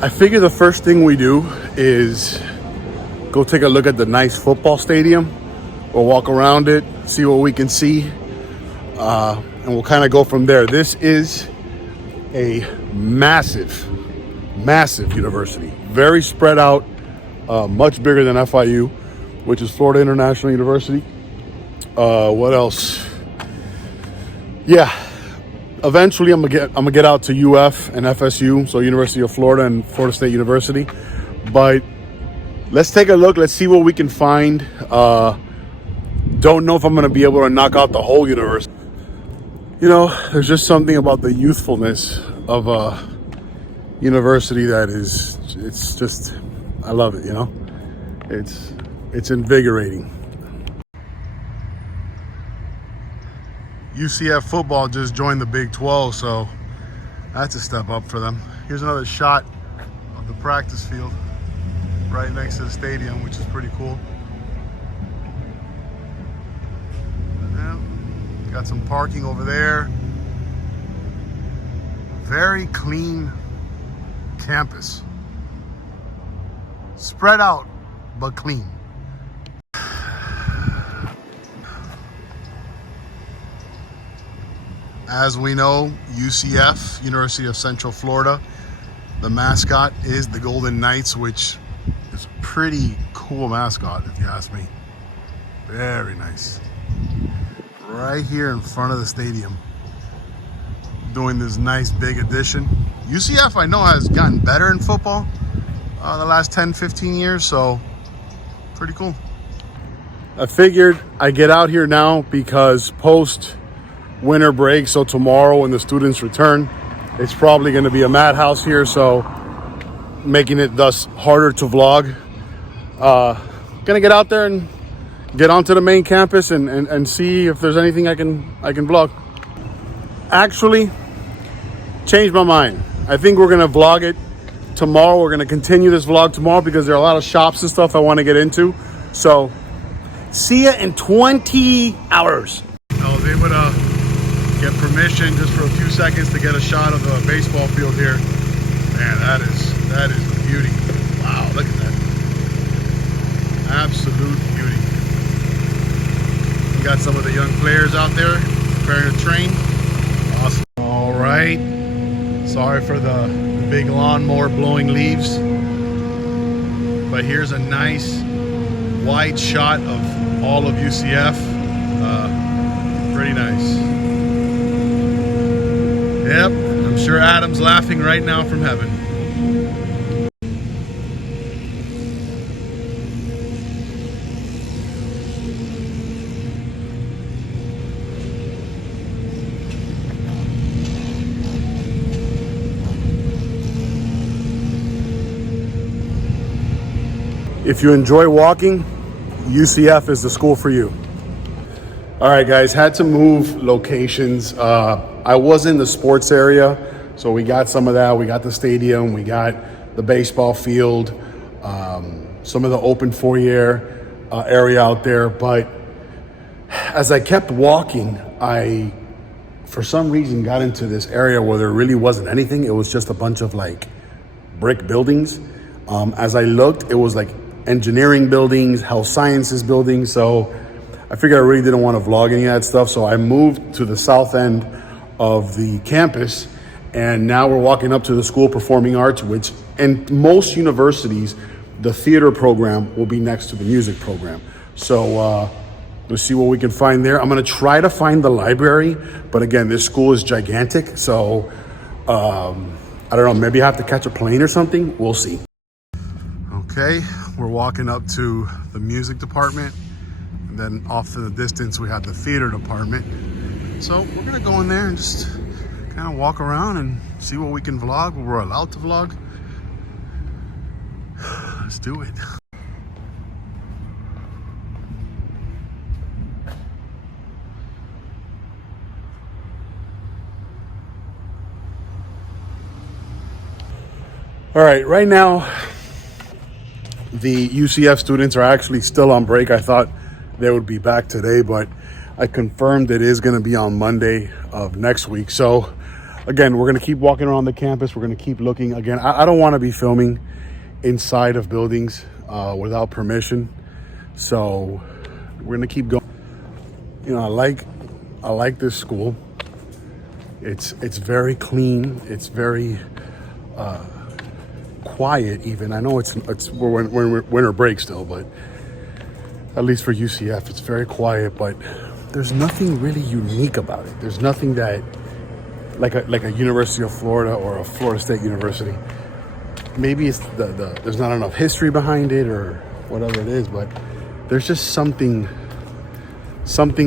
I figure the first thing we do is go take a look at the nice football stadium. We'll walk around it, see what we can see, and we'll kind of go from there. This is a massive university, very spread out, much bigger than FIU, which is Florida International University. What else? Yeah, eventually I'm gonna get out to UF and FSU, so University of Florida and Florida State University. But let's take a look. Let's see what we can find. Don't know if I'm gonna be able to knock out the whole university. You know, there's just something about the youthfulness of a university that it's just, I love it, you know? It's invigorating. UCF football just joined the Big 12, so that's a step up for them. Here's another shot of the practice field right next to the stadium, which is pretty cool. Yeah, got some parking over there. Very clean campus. Spread out, but clean. As we know, UCF, University of Central Florida, the mascot is the Golden Knights, which is a pretty cool mascot, if you ask me. Very nice. Right here in front of the stadium, doing this nice big addition. UCF, I know, has gotten better in football the last 10, 15 years, so pretty cool. I figured I'd get out here now because post winter break, so tomorrow when the students return, it's probably going to be a madhouse here, so making it thus harder to vlog. Gonna get out there and get onto the main campus and see if there's anything I can vlog. Actually, changed my mind. I think we're gonna vlog it tomorrow. We're gonna continue this vlog tomorrow because there are a lot of shops and stuff I want to get into. So see ya in 20 hours. I was able to get permission just for a few seconds to get a shot of the baseball field here. Man, that is a beauty. Wow, look at that. Absolute beauty. We got some of the young players out there preparing to train. Awesome. All right. Sorry for the big lawnmower blowing leaves. But here's a nice wide shot of all of UCF. Pretty nice. Yep, I'm sure Adam's laughing right now from heaven. If you enjoy walking, UCF is the school for you. All right, guys, had to move locations. I was in the sports area, so we got some of that. We got the stadium, we got the baseball field, some of the open foyer area out there. But as I kept walking, I, for some reason, got into this area where there really wasn't anything. It was just a bunch of like brick buildings. As I looked, it was like engineering buildings, health sciences buildings. So I figured I really didn't want to vlog any of that stuff. So I moved to the south end of the campus, and now we're walking up to the School of Performing Arts, which in most universities, the theater program will be next to the music program. So let's see what we can find there. I'm gonna try to find the library, but again, this school is gigantic. So I don't know, maybe I have to catch a plane or something. We'll see. Okay, we're walking up to the music department, and then off in the distance, we have the theater department. So we're gonna go in there and just kind of walk around and see what we can vlog, what we're allowed to vlog. Let's do it. All right, right now, the UCF students are actually still on break. I thought they would be back today, but I confirmed it is going to be on Monday of next week. So again, we're going to keep walking around the campus. We're going to keep looking. Again, I don't want to be filming inside of buildings without permission. So we're going to keep going. You know, I like this school. It's very clean. It's very quiet even. I know we're winter break still, but at least for UCF, it's very quiet, but there's nothing really unique about it. There's nothing that, like a University of Florida or a Florida State University. Maybe it's there's not enough history behind it or whatever it is, but there's just something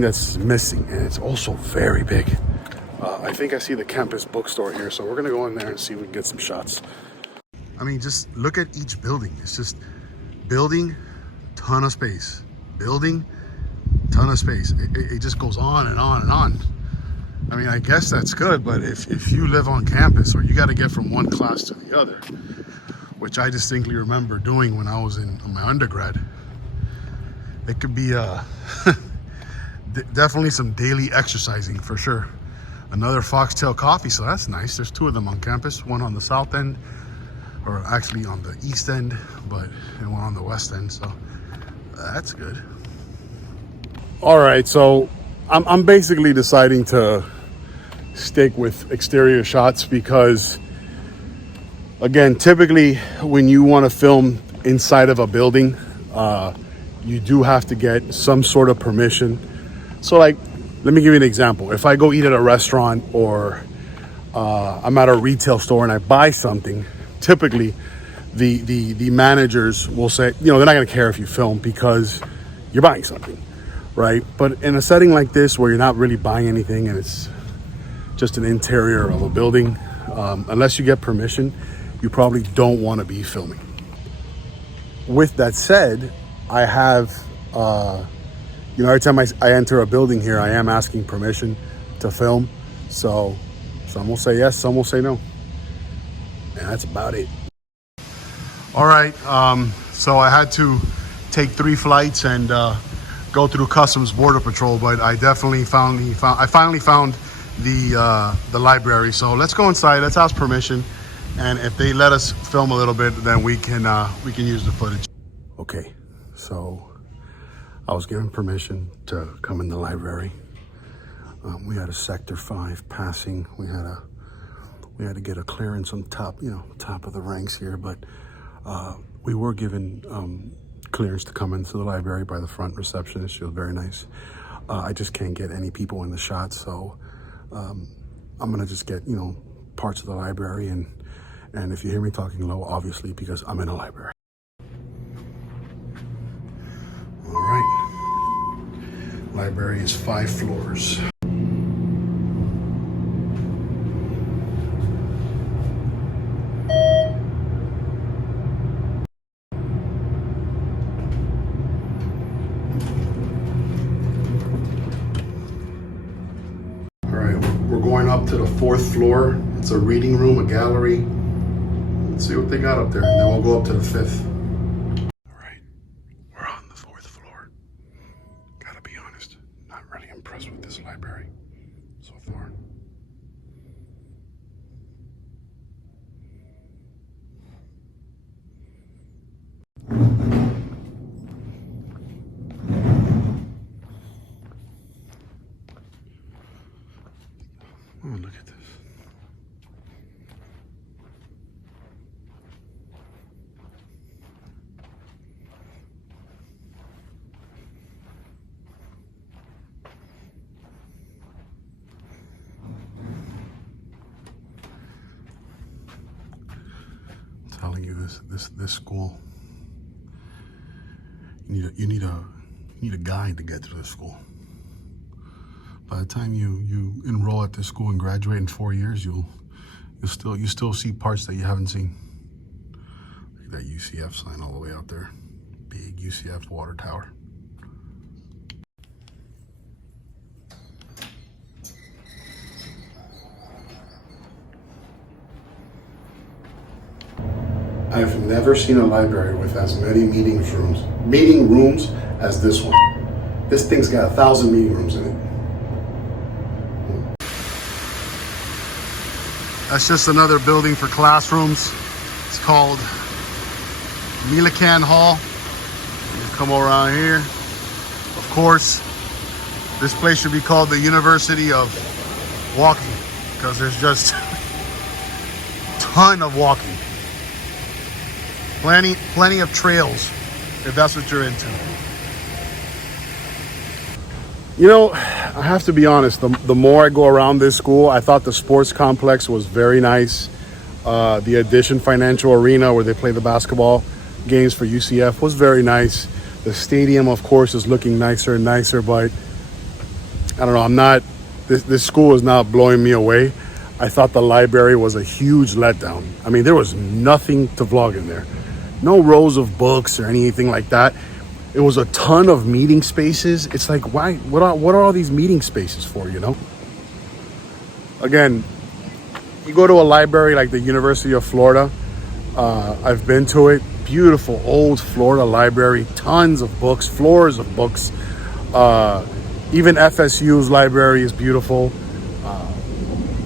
that's missing, and it's also very big. I think I see the campus bookstore here, so we're gonna go in there and see if we can get some shots. I mean, just look at each building. It's just building, ton of space. Building, ton of space. It just goes on and on and on. I mean, I guess that's good, but if you live on campus or you got to get from one class to the other, which I distinctly remember doing when I was in my undergrad, it could be definitely some daily exercising for sure. Another Foxtail Coffee, so that's nice. There's two of them on campus, one on the south end, or actually on the east end, and one on the west end, so that's good. All right, so I'm basically deciding to stick with exterior shots because, again, typically when you want to film inside of a building, you do have to get some sort of permission. So, like, let me give you an example. If I go eat at a restaurant or I'm at a retail store and I buy something, typically the managers will say, you know, they're not going to care if you film because you're buying something, right? But in a setting like this where you're not really buying anything and it's just an interior of a building, unless you get permission, you probably don't want to be filming. With that said, I have, you know, every time I enter a building here, I am asking permission to film. So some will say yes, some will say no. And that's about it. All right, so I had to take 3 flights and go through Customs Border Patrol, but I definitely finally found the library. So let's go inside, let's ask permission. And if they let us film a little bit, then we can use the footage. Okay, so I was given permission to come in the library. We had a Sector 5 passing. We had to get a clearance on top of the ranks here, but we were given clearance to come into the library by the front receptionist. She was very nice. I just can't get any people in the shot, so I'm gonna just get parts of the library, and if you hear me talking low, obviously because I'm in a library. All right, library is 5 floors. We're going up to the 4th floor. It's a reading room, a gallery. Let's see what they got up there, and then we'll go up to the 5th. All right, we're on the 4th floor. Gotta be honest, not really impressed with this library so far. Oh, look at this. I'm telling you, this school, you need a guide to get to this school. By the time you enroll at this school and graduate in 4 years, you still see parts that you haven't seen. Like that UCF sign all the way out there, big UCF water tower. I've never seen a library with as many meeting rooms as this one. This thing's got 1,000 meeting rooms in it. That's just another building for classrooms. It's called Millikan Hall. You come around here. Of course, this place should be called the University of Walking because there's just a ton of walking. Plenty of trails if that's what you're into. You know, I have to be honest, the more I go around this school, I thought the sports complex was very nice. The Addition Financial Arena where they play the basketball games for UCF was very nice. The stadium, of course, is looking nicer and nicer, but I don't know, this school is not blowing me away. I thought the library was a huge letdown. I mean, there was nothing to vlog in there. No rows of books or anything like that. It was a ton of meeting spaces. It's like, why? What are all these meeting spaces for, you know? Again, you go to a library like the University of Florida. I've been to it. Beautiful old Florida library. Tons of books, floors of books. Even FSU's library is beautiful.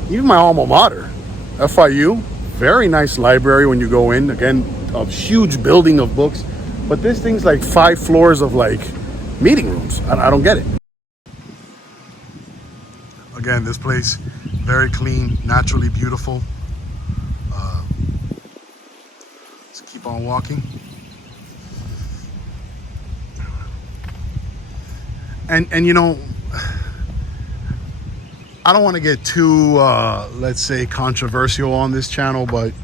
Even my alma mater, FIU, very nice library when you go in. Again, a huge building of books. But this thing's like 5 floors of like meeting rooms. I don't get it. Again, this place, very clean, naturally beautiful. Let's keep on walking. And you know, I don't want to get too, let's say, controversial on this channel, but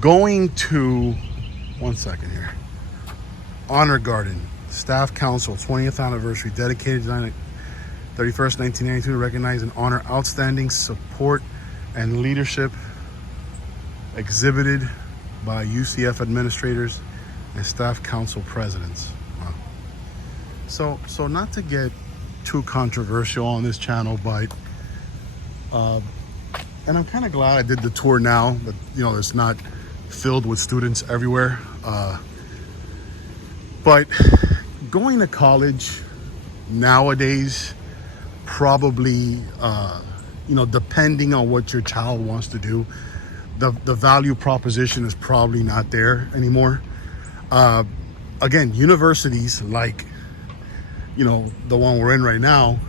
going to, one second here. Honor Garden, Staff Council, 20th anniversary, dedicated July 31st, 1992, to recognize and honor outstanding support and leadership exhibited by UCF administrators and Staff Council presidents. Wow. So not to get too controversial on this channel, but and I'm kind of glad I did the tour now, but you know, it's not filled with students everywhere. But going to college nowadays, probably, you know, depending on what your child wants to do, the value proposition is probably not there anymore. Again, universities like, you know, the one we're in right now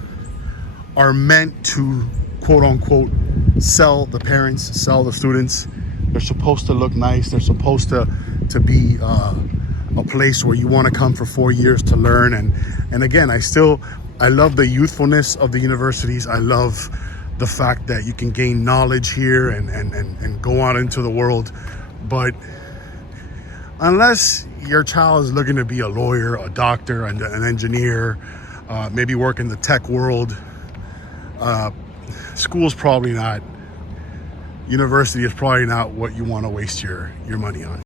are meant to, quote unquote, sell the parents, sell the students. They're supposed to look nice. They're supposed to be a place where you want to come for 4 years to learn. And again, I love the youthfulness of the universities. I love the fact that you can gain knowledge here and go out into the world. But unless your child is looking to be a lawyer, a doctor, and an engineer, maybe work in the tech world, school's probably not, university is probably not what you want to waste your money on.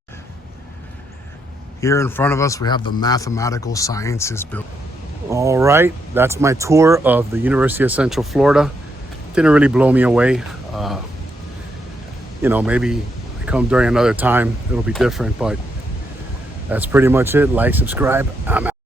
Here in front of us, we have the Mathematical Sciences building. All right, that's my tour of the University of Central Florida. Didn't really blow me away. You know, maybe I come during another time, it'll be different, but that's pretty much it. Like, subscribe, I'm out.